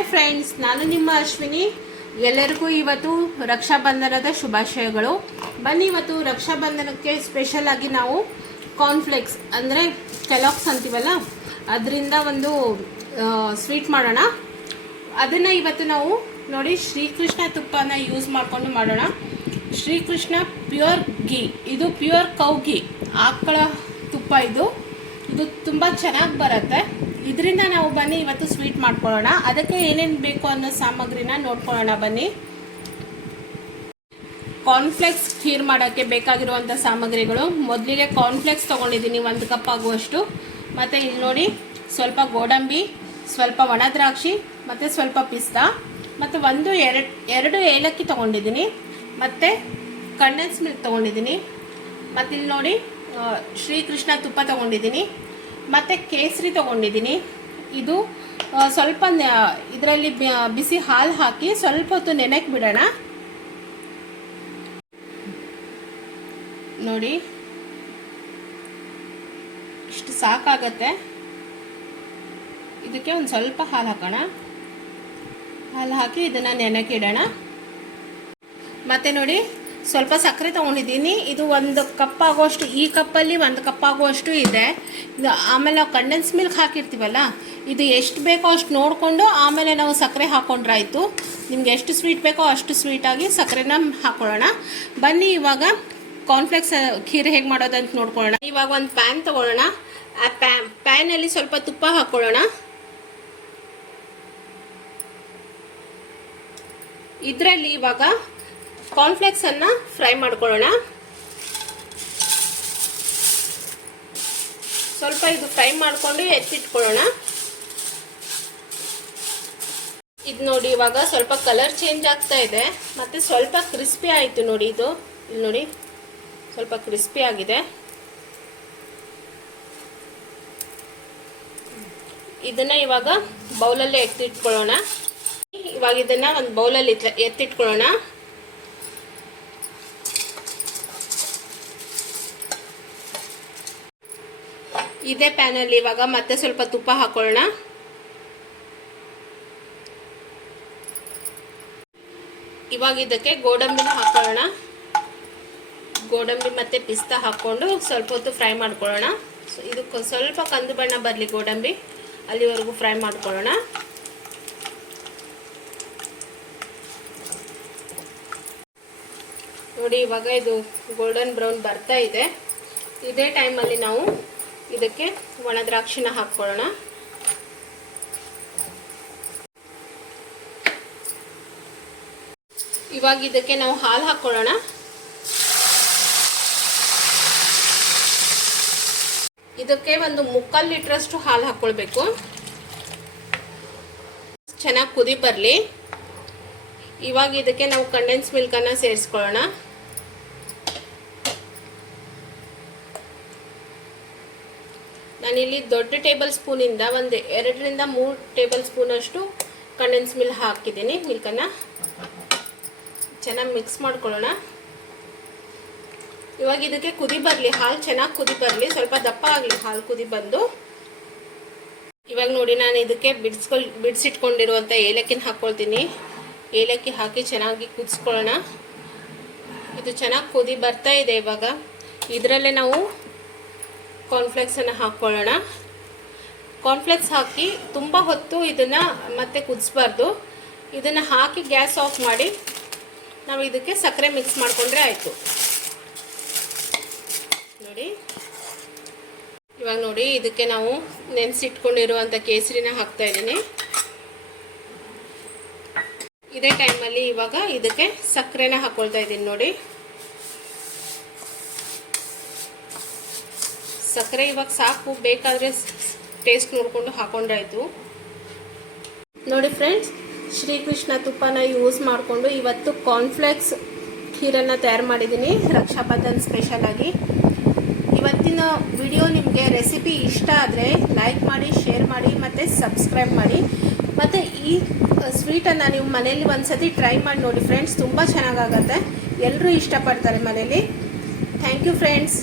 Hi friends, ನಾನು ನಿಮ್ಮ ಅಶ್ವಿನಿ. ಎಲ್ಲರಿಗೂ ಇವತ್ತು ರಕ್ಷಾಬಂಧನದ ಶುಭಾಶಯಗಳು. ಬನ್ನಿ, ಇವತ್ತು ರಕ್ಷಾಬಂಧನಕ್ಕೆ ಸ್ಪೆಷಲ್ ಆಗಿ ನಾವು ಕಾರ್ನ್ಫ್ಲೇಕ್ಸ್ ಅಂದರೆ ಕೆಲಾಕ್ಸ್ ಅಂತೀವಲ್ಲ, ಅದರಿಂದ ಒಂದು ಸ್ವೀಟ್ ಮಾಡೋಣ. ಅದನ್ನು ಇವತ್ತು ನಾವು ನೋಡಿ ಶ್ರೀಕೃಷ್ಣ ತುಪ್ಪನ ಯೂಸ್ ಮಾಡಿಕೊಂಡು ಮಾಡೋಣ. ಶ್ರೀಕೃಷ್ಣ ಪ್ಯೂರ್ ಗೀ, ಇದು ಪ್ಯೂರ್ ಕೌ ಗೀ, ಆಕಳ ತುಪ್ಪ. ಇದು ತುಂಬ ಚೆನ್ನಾಗಿ ಬರುತ್ತೆ. ಇದರಿಂದ ನಾವು ಬನ್ನಿ ಇವತ್ತು ಸ್ವೀಟ್ ಮಾಡ್ಕೊಳ್ಳೋಣ. ಅದಕ್ಕೆ ಏನೇನು ಬೇಕು ಅನ್ನೋ ಸಾಮಗ್ರಿನ ನೋಡ್ಕೊಳ್ಳೋಣ ಬನ್ನಿ. ಕಾರ್ನ್ಫ್ಲೇಕ್ಸ್ ಖೀರ್ ಮಾಡೋಕ್ಕೆ ಬೇಕಾಗಿರುವಂಥ ಸಾಮಗ್ರಿಗಳು: ಮೊದಲಿಗೆ ಕಾರ್ನ್ಫ್ಲೇಕ್ಸ್ ತೊಗೊಂಡಿದ್ದೀನಿ 1 ಕಪ್ ಆಗುವಷ್ಟು. ಮತ್ತು ಇಲ್ಲಿ ನೋಡಿ ಸ್ವಲ್ಪ ಗೋಡಂಬಿ, ಸ್ವಲ್ಪ ಒಣ ದ್ರಾಕ್ಷಿ ಮತ್ತು ಸ್ವಲ್ಪ ಪಿಸ್ತಾ, ಮತ್ತು ಎರಡು ಏಲಕ್ಕಿ ತೊಗೊಂಡಿದ್ದೀನಿ, ಮತ್ತು ಕಂಡೆನ್ಸ್ ಮಿಲ್ಕ್ ತೊಗೊಂಡಿದ್ದೀನಿ, ಮತ್ತು ಇಲ್ಲಿ ನೋಡಿ ಶ್ರೀಕೃಷ್ಣ ತುಪ್ಪ ತೊಗೊಂಡಿದ್ದೀನಿ, ಮತ್ತು ಕೇಸರಿ ತೊಗೊಂಡಿದ್ದೀನಿ. ಇದು ಸ್ವಲ್ಪ ಇದರಲ್ಲಿ ಬಿಸಿ ಹಾಲು ಹಾಕಿ ಸ್ವಲ್ಪ ಹೊತ್ತು ನೆನೆಕ್ಕೆ ಬಿಡೋಣ. ನೋಡಿ ಇಷ್ಟು ಸಾಕಾಗತ್ತೆ. ಇದಕ್ಕೆ ಒಂದು ಸ್ವಲ್ಪ ಹಾಲು ಹಾಕೋಣ. ಹಾಲು ಹಾಕಿ ಇದನ್ನು ನೆನೆಕ್ಕೆ ಇಡೋಣ. ಮತ್ತು ನೋಡಿ ಸ್ವಲ್ಪ ಸಕ್ಕರೆ ತೊಗೊಂಡಿದ್ದೀನಿ. ಇದು 1 ಕಪ್ ಆಗುವಷ್ಟು, ಈ ಕಪ್ಪಲ್ಲಿ 1 ಕಪ್ ಆಗುವಷ್ಟು ಇದೆ. ಆಮೇಲೆ ನಾವು ಕಂಡೆನ್ಸ್ ಮಿಲ್ಕ್ ಹಾಕಿರ್ತೀವಲ್ಲ, ಇದು ಎಷ್ಟು ಬೇಕೋ ಅಷ್ಟು ನೋಡಿಕೊಂಡು ಆಮೇಲೆ ನಾವು ಸಕ್ಕರೆ ಹಾಕ್ಕೊಂಡ್ರಾಯ್ತು. ನಿಮ್ಗೆ ಎಷ್ಟು ಸ್ವೀಟ್ ಬೇಕೋ ಅಷ್ಟು ಸ್ವೀಟಾಗಿ ಸಕ್ಕರೆನ ಹಾಕ್ಕೊಳ್ಳೋಣ. ಬನ್ನಿ ಇವಾಗ ಕಾರ್ನ್ಫ್ಲೇಕ್ಸ್ ಖೀರ್ ಹೇಗೆ ಮಾಡೋದಂತ ನೋಡ್ಕೊಳ್ಳೋಣ. ಇವಾಗ ಒಂದು ಪ್ಯಾನ್ ತೊಗೊಳ್ಳೋಣ. ಆ ಪ್ಯಾನಲ್ಲಿ ಸ್ವಲ್ಪ ತುಪ್ಪ ಹಾಕ್ಕೊಳ್ಳೋಣ. ಇದರಲ್ಲಿ ಇವಾಗ ಕಾರ್ನ್ಫ್ಲೇಕ್ಸನ್ನು ಫ್ರೈ ಮಾಡ್ಕೊಳ್ಳೋಣ. ಸ್ವಲ್ಪ ಇದು ಫ್ರೈ ಮಾಡಿಕೊಂಡು ಎತ್ತಿಟ್ಕೊಳ್ಳೋಣ. ಇದು ನೋಡಿ ಇವಾಗ ಸ್ವಲ್ಪ ಕಲರ್ ಚೇಂಜ್ ಆಗ್ತಾ ಇದೆ, ಮತ್ತು ಸ್ವಲ್ಪ ಕ್ರಿಸ್ಪಿ ಆಯಿತು ನೋಡಿ. ಇದು ಇಲ್ಲಿ ನೋಡಿ ಸ್ವಲ್ಪ ಕ್ರಿಸ್ಪಿ ಆಗಿದೆ. ಇದನ್ನು ಇವಾಗ ಬೌಲಲ್ಲಿ ಎತ್ತಿಟ್ಕೊಳ್ಳೋಣ. ಇವಾಗ ಇದನ್ನು ಒಂದು ಬೌಲಲ್ಲಿ ಎತ್ತಿಟ್ಕೊಳ್ಳೋಣ. ಇದೇ ಪ್ಯಾನಲ್ಲಿ ಇವಾಗ ಮತ್ತೆ ಸ್ವಲ್ಪ ತುಪ್ಪ ಹಾಕೊಳ್ಳೋಣ. ಇವಾಗ ಇದಕ್ಕೆ ಗೋಡಂಬಿನ ಹಾಕೊಳ್ಳೋಣ. ಗೋಡಂಬಿ ಮತ್ತು ಪಿಸ್ತಾ ಹಾಕ್ಕೊಂಡು ಸ್ವಲ್ಪ ಹೊತ್ತು ಫ್ರೈ ಮಾಡ್ಕೊಳ್ಳೋಣ. ಇದಕ್ಕೆ ಸ್ವಲ್ಪ ಕಂದು ಬಣ್ಣ ಬರಲಿ ಗೋಡಂಬಿ, ಅಲ್ಲಿವರೆಗೂ ಫ್ರೈ ಮಾಡ್ಕೊಳ್ಳೋಣ. ನೋಡಿ ಇವಾಗ ಇದು ಗೋಲ್ಡನ್ ಬ್ರೌನ್ ಬರ್ತಾ ಇದೆ. ಇದೇ ಟೈಮಲ್ಲಿ ನಾವು ಇದಕ್ಕೆ ಒಣ ದ್ರಾಕ್ಷಿನ ಹಾಕ್ಕೊಳ್ಳೋಣ. ಇವಾಗ ಇದಕ್ಕೆ ನಾವು ಹಾಲು ಹಾಕ್ಕೊಳ್ಳೋಣ. ಇದಕ್ಕೆ ಒಂದು 3/4 ಲೀಟ್ರಷ್ಟು ಹಾಲು ಹಾಕ್ಕೊಳ್ಬೇಕು. ಚೆನ್ನಾಗಿ ಕುದಿ ಬರಲಿ. ಇವಾಗ ಇದಕ್ಕೆ ನಾವು ಕಂಡೆನ್ಸ್ ಮಿಲ್ಕನ್ನು ಸೇರಿಸ್ಕೊಳ್ಳೋಣ. ನಾನಿಲ್ಲಿ ದೊಡ್ಡ ಟೇಬಲ್ ಸ್ಪೂನಿಂದ 2 ರಿಂದ 3 ಟೇಬಲ್ ಸ್ಪೂನ್ ಅಷ್ಟು ಕಂಡೆನ್ಸ್ ಮಿಲ್ಕ್ ಹಾಕಿದ್ದೀನಿ. ಮಿಲ್ಕನ್ನು ಚೆನ್ನಾಗಿ ಮಿಕ್ಸ್ ಮಾಡ್ಕೊಳ್ಳೋಣ. ಇವಾಗ ಇದಕ್ಕೆ ಕುದಿ ಬರಲಿ, ಹಾಲು ಚೆನ್ನಾಗಿ ಕುದಿ ಬರಲಿ, ಸ್ವಲ್ಪ ದಪ್ಪ ಆಗಲಿ ಹಾಲು ಕುದಿ ಬಂದು. ಇವಾಗ ನೋಡಿ ನಾನು ಇದಕ್ಕೆ ಬಿಡಿಸಿಟ್ಕೊಂಡಿರುವಂಥ ಏಲಕ್ಕಿನ ಹಾಕ್ಕೊಳ್ತೀನಿ. ಏಲಕ್ಕಿ ಹಾಕಿ ಚೆನ್ನಾಗಿ ಕುದಿಸ್ಕೊಳ್ಳೋಣ. ಇದು ಚೆನ್ನಾಗಿ ಕುದಿ ಬರ್ತಾ ಇದೆ. ಇವಾಗ ಇದರಲ್ಲೇ ನಾವು ಕಾರ್ನ್ಫ್ಲೇಕ್ಸನ್ನು ಹಾಕ್ಕೊಳ್ಳೋಣ. ಕಾರ್ನ್ಫ್ಲೇಕ್ಸ್ ಹಾಕಿ ತುಂಬ ಹೊತ್ತು ಇದನ್ನು ಮತ್ತೆ ಕುದಿಸ್ಬಾರ್ದು. ಇದನ್ನು ಹಾಕಿ ಗ್ಯಾಸ್ ಆಫ್ ಮಾಡಿ ನಾವು ಇದಕ್ಕೆ ಸಕ್ಕರೆ ಮಿಕ್ಸ್ ಮಾಡಿಕೊಂಡ್ರೆ ಆಯಿತು. ನೋಡಿ ಇವಾಗ ನೋಡಿ ಇದಕ್ಕೆ ನಾವು ನೆನೆಸಿಟ್ಕೊಂಡಿರುವಂಥ ಕೇಸರಿನ ಹಾಕ್ತಾ ಇದ್ದೀನಿ. ಇದೇ ಟೈಮಲ್ಲಿ ಇವಾಗ ಇದಕ್ಕೆ ಸಕ್ಕರೆನ ಹಾಕ್ಕೊಳ್ತಾ ಇದ್ದೀನಿ. ನೋಡಿ ಸಕ್ಕರೆ ಇವಾಗ ಸಾಕು, ಬೇಕಾದರೆ ಟೇಸ್ಟ್ ನೋಡಿಕೊಂಡು ಹಾಕೊಂಡ್ರಾಯ್ತು. ನೋಡಿ ಫ್ರೆಂಡ್ಸ್, ಶ್ರೀಕೃಷ್ಣ ತುಪ್ಪನ ಯೂಸ್ ಮಾಡಿಕೊಂಡು ಇವತ್ತು ಕಾರ್ನ್ಫ್ಲೇಕ್ಸ್ ಖೀರನ್ನು ತಯಾರು ಮಾಡಿದ್ದೀನಿ ರಕ್ಷಾಬಂಧನ್ ಸ್ಪೆಷಲ್ ಆಗಿ. ಇವತ್ತಿನ ವಿಡಿಯೋ ನಿಮಗೆ ರೆಸಿಪಿ ಇಷ್ಟ ಆದರೆ ಲೈಕ್ ಮಾಡಿ, ಶೇರ್ ಮಾಡಿ ಮತ್ತು ಸಬ್ಸ್ಕ್ರೈಬ್ ಮಾಡಿ. ಮತ್ತು ಈ ಸ್ವೀಟನ್ನು ನೀವು ಮನೆಯಲ್ಲಿ ಒಂದ್ಸತಿ ಟ್ರೈ ಮಾಡಿ ನೋಡಿ ಫ್ರೆಂಡ್ಸ್, ತುಂಬ ಚೆನ್ನಾಗಾಗತ್ತೆ. ಎಲ್ಲರೂ ಇಷ್ಟಪಡ್ತಾರೆ ಮನೇಲಿ. Thank you friends.